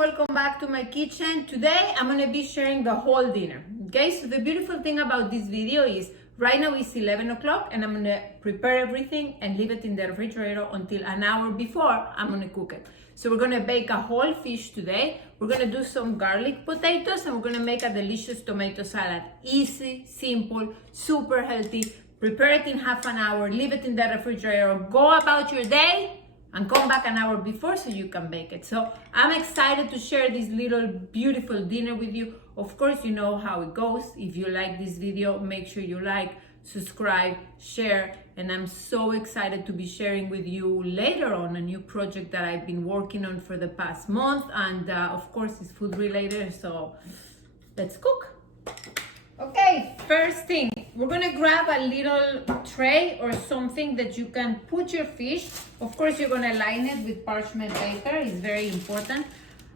welcome back to my kitchen. Today I'm gonna be sharing the whole dinner. Okay, so the beautiful thing about this video is right now it's 11 o'clock and I'm gonna prepare everything and leave it in the refrigerator until an hour before I'm gonna cook it. So we're gonna bake a whole fish today. We're gonna do some garlic potatoes and we're gonna make a delicious tomato salad. Easy, simple, super healthy. Prepare it in half an hour, leave it in the refrigerator, go about your day and come back an hour before so you can bake it. So I'm excited to share this little beautiful dinner with you. Of course, you know how it goes. If you like this video, make sure you like, subscribe, share, and I'm so excited to be sharing with you later on a new project that I've been working on for the past month, and of course it's food related, so let's cook. Okay, first thing, we're gonna grab a little tray or something that you can put your fish. Of course, you're gonna line it with parchment paper, it's very important.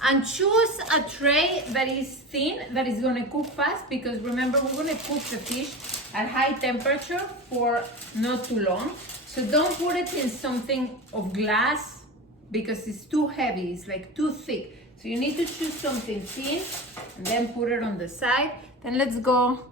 And choose a tray that is thin, that is gonna cook fast, because remember, we're gonna cook the fish at high temperature for not too long. So don't put it in something of glass because it's too heavy, it's like too thick. So you need to choose something thin and then put it on the side. Then let's go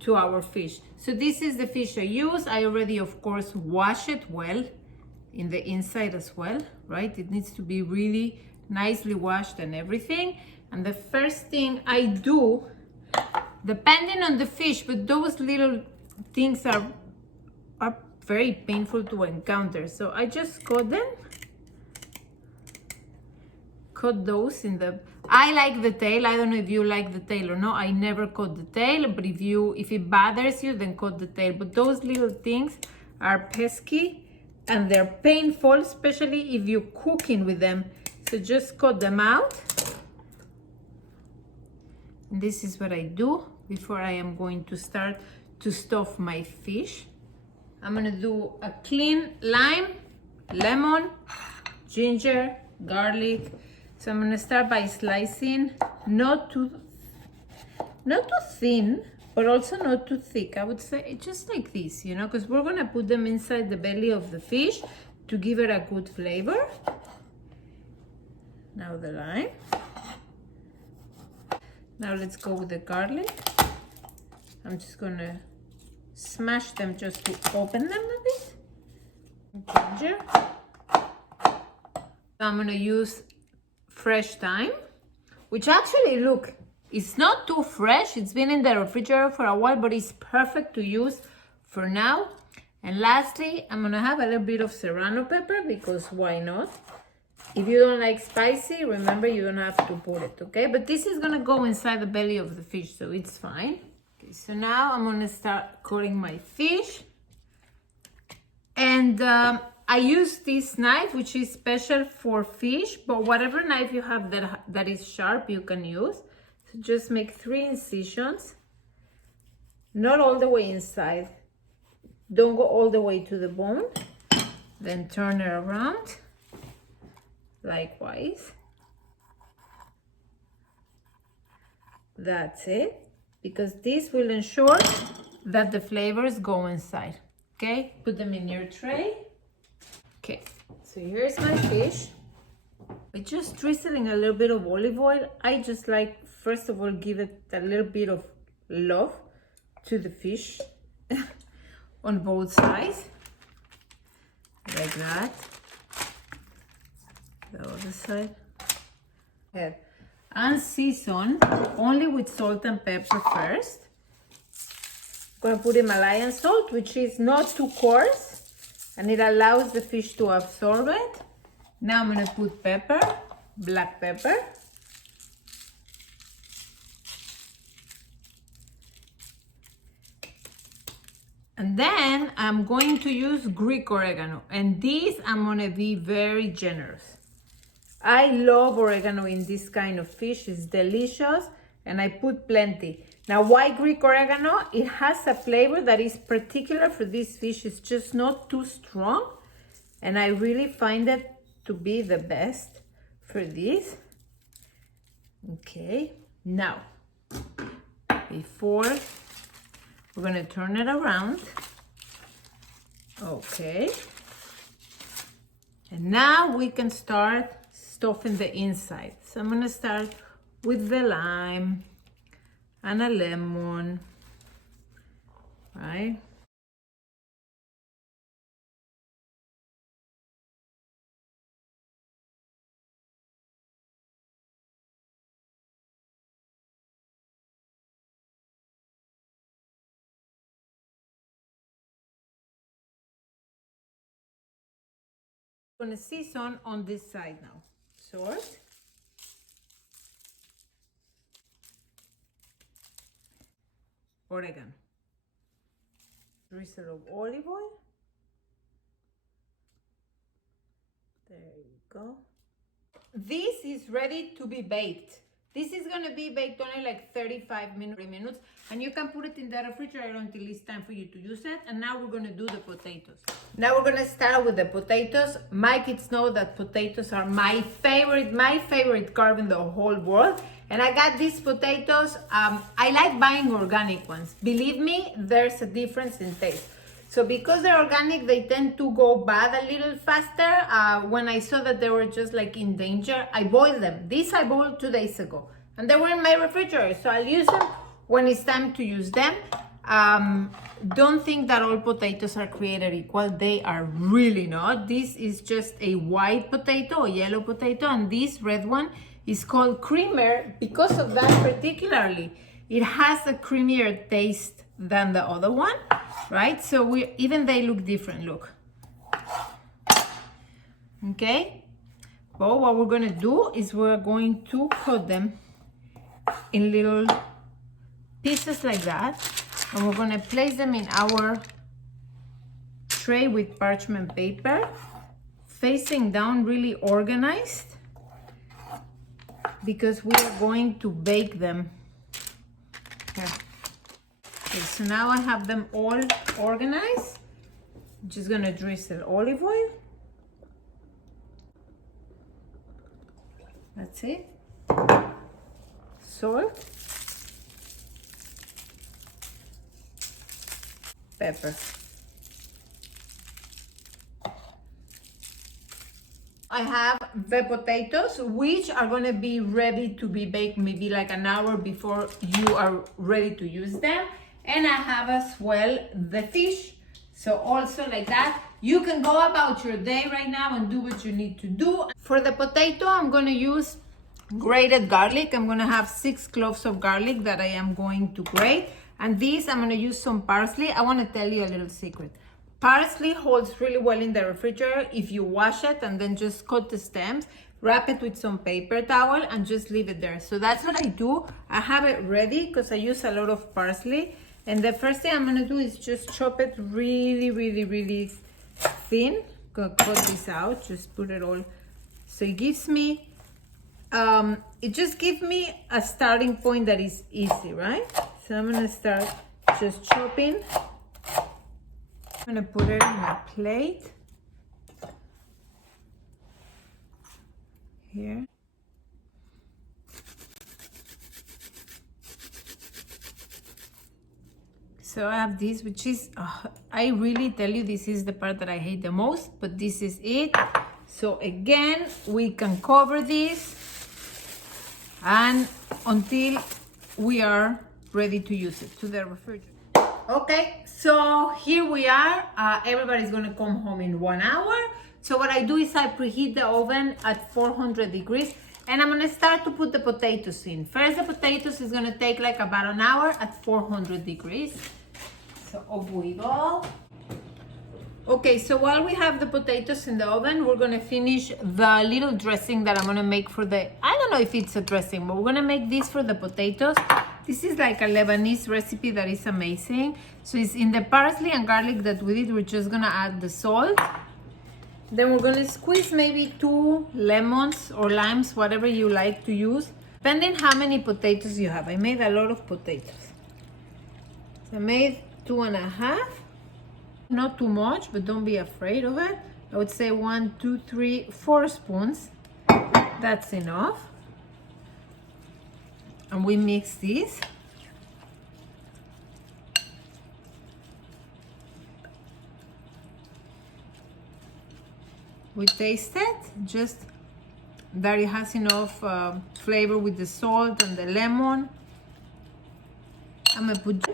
to our fish. So this is the fish I use. I already, of course, wash it well in the inside as well, right? It needs to be really nicely washed and everything. And the first thing I do, depending on the fish, but those little things are very painful to encounter. So I just cut them. Cut those in the, I like the tail. I don't know if you like the tail or not. I never cut the tail, but if it bothers you, then cut the tail. But those little things are pesky and they're painful, especially if you're cooking with them. So just cut them out. And this is what I do before I am going to start to stuff my fish. I'm gonna do a clean lime, lemon, ginger, garlic. So I'm gonna start by slicing, not too thin, but also not too thick. I would say just like this, you know, because we're gonna put them inside the belly of the fish to give it a good flavor. Now the lime. Now let's go with the garlic. I'm just gonna smash them just to open them a bit. Ginger. So I'm gonna use fresh thyme, which actually, look, it's not too fresh. It's been in the refrigerator for a while, but it's perfect to use for now. And lastly, I'm gonna have a little bit of serrano pepper, because why not? If you don't like spicy, remember, you don't have to put it, okay? But this is gonna go inside the belly of the fish, so it's fine. Okay, so now I'm gonna start cutting my fish. And I use this knife, which is special for fish, but whatever knife you have that is sharp, you can use. So just make 3 incisions, not all the way inside. Don't go all the way to the bone. Then turn it around, likewise. That's it, because this will ensure that the flavors go inside. Okay, put them in your tray. Okay, so here's my fish. With just drizzling a little bit of olive oil, I just like, first of all, give it a little bit of love to the fish on both sides, like that. The other side. Yeah. And season only with salt and pepper first. I'm gonna put Himalayan salt, which is not too coarse, and it allows the fish to absorb it. Now I'm gonna put pepper, black pepper. And then I'm going to use Greek oregano, and this I'm gonna be very generous. I love oregano in this kind of fish, it's delicious, and I put plenty. Now, why Greek oregano? It has a flavor that is particular for this fish. It's just not too strong. And I really find it to be the best for this. Okay, now, before, we're gonna turn it around. Okay. And now we can start soften the inside. So I'm gonna start with the lime and a lemon, right? I'm gonna season on this side now. Salt, oregano, drizzle of olive oil. There you go. This is ready to be baked. This is gonna be baked only like 35 minutes, and you can put it in the refrigerator until it's time for you to use it. And now we're gonna do the potatoes. Now we're gonna start with the potatoes. My kids know that potatoes are my favorite carb in the whole world. And I got these potatoes. I like buying organic ones. Believe me, there's a difference in taste. So because they're organic, they tend to go bad a little faster. When I saw that they were just like in danger, I boiled them. These I boiled 2 days ago, and they were in my refrigerator. So I'll use them when it's time to use them. Don't think that all potatoes are created equal. They are really not. This is just a white potato, a yellow potato, and this red one is called creamer because of that particularly. It has a creamier taste than the other one, right? So even they look different, look. Okay, well, what we're gonna do is we're going to cut them in little pieces like that, and we're gonna place them in our tray with parchment paper, facing down, really organized, because we are going to bake them. Here. Okay, so now I have them all organized. I'm just gonna drizzle olive oil. That's it. Salt. Pepper. I have the potatoes, which are gonna be ready to be baked maybe like an hour before you are ready to use them. And I have as well the fish. So also like that, you can go about your day right now and do what you need to do. For the potato, I'm gonna use grated garlic. I'm gonna have 6 cloves of garlic that I am going to grate. And these, I'm gonna use some parsley. I wanna tell you a little secret. Parsley holds really well in the refrigerator if you wash it and then just cut the stems, wrap it with some paper towel and just leave it there. So that's what I do. I have it ready because I use a lot of parsley. And the first thing I'm gonna do is just chop it really thin. Gonna cut this out, just put it all. So it gives me, it just gives me a starting point that is easy, right? So I'm gonna start just chopping. I'm gonna put it in a plate. Here. So I have this, which is, I really tell you, this is the part that I hate the most, but this is it. So again, we can cover this and until we are ready to use it to the refrigerator. Okay, so here we are. Everybody's gonna come home in 1 hour. So what I do is I preheat the oven at 400 degrees and I'm gonna start to put the potatoes in. First, the potatoes is gonna take like about an hour at 400 degrees. So off we go. Okay, so while we have the potatoes in the oven, we're gonna finish the little dressing that I'm gonna make for the, I don't know if it's a dressing, but we're gonna make this for the potatoes. This is like a Lebanese recipe that is amazing. So it's in the parsley and garlic that we did. We're just gonna add the salt. Then we're gonna squeeze maybe 2 lemons or limes, whatever you like to use, depending how many potatoes you have. I made a lot of potatoes. So I made 2.5. Not too much, but don't be afraid of it. I would say 1, 2, 3, 4 spoons. That's enough. And we mix this. We taste it, just that it has enough flavor with the salt and the lemon. I'm gonna put,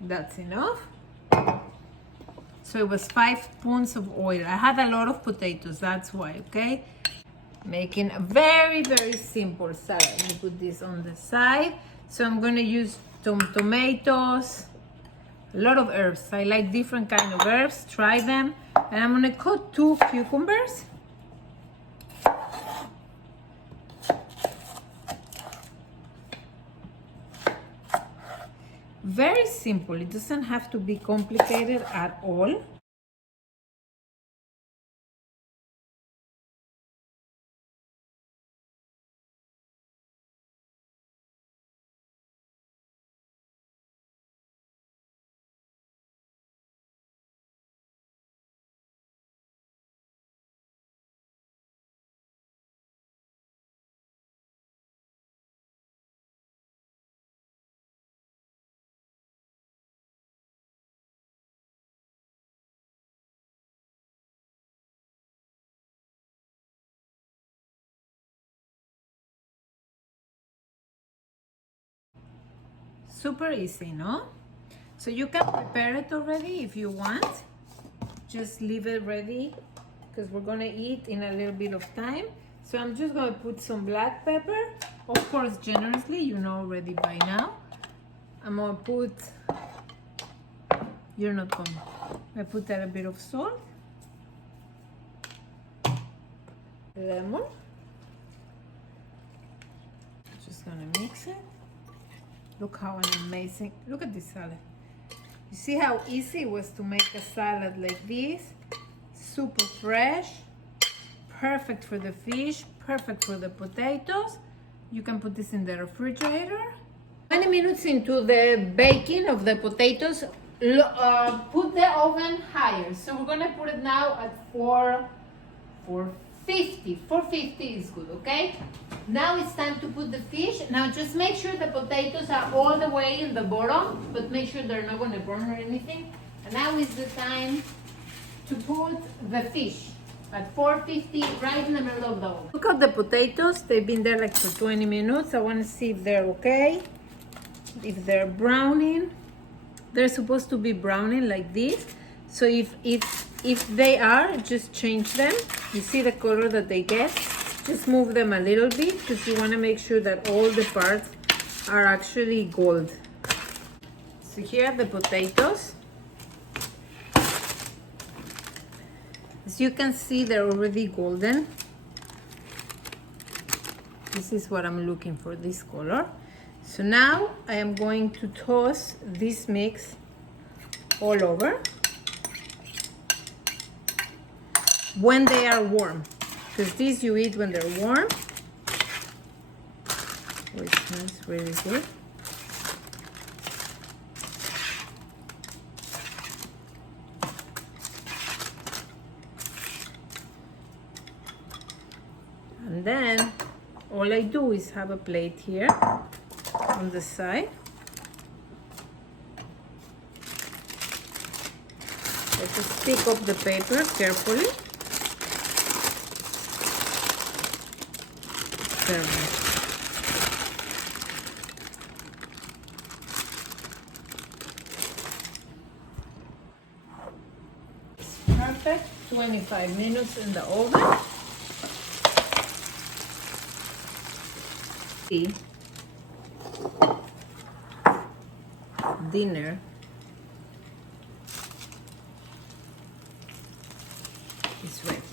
that's enough. So it was 5 spoons of oil. I had a lot of potatoes, that's why, okay? Making a very, very simple salad. Let me put this on the side. So I'm gonna use some tomatoes, a lot of herbs. I like different kind of herbs, try them. And I'm gonna cut 2 cucumbers. Very simple, it doesn't have to be complicated at all. Super easy, no? So you can prepare it already if you want. Just leave it ready because we're gonna eat in a little bit of time. So I'm just gonna put some black pepper, of course generously, you know already by now. I'm gonna put, you're not going, I put a little bit of salt, lemon, just gonna mix it. Look how an amazing, look at this salad. You see how easy it was to make a salad like this? Super fresh, perfect for the fish, perfect for the potatoes. You can put this in the refrigerator. 20 minutes into the baking of the potatoes, put the oven higher. So we're gonna put it now at 450. 450 is good, okay? Now it's time to put the fish. Now just make sure the potatoes are all the way in the bottom, but make sure they're not gonna burn or anything. And now is the time to put the fish at 450 right in the middle of the oven. Look at the potatoes. They've been there like for 20 minutes. I wanna see if they're okay. If they're browning. They're supposed to be browning like this. So if they are, just change them. You see the color that they get? Just move them a little bit because you want to make sure that all the parts are actually gold. So here are the potatoes. As you can see, they're already golden. This is what I'm looking for, this color. So now I am going to toss this mix all over when they are warm, because these you eat when they're warm, which smells really good. And then all I do is have a plate here on the side. Let's just pick up the paper carefully. Perfect. Perfect. 25 minutes in the oven. See, dinner is ready.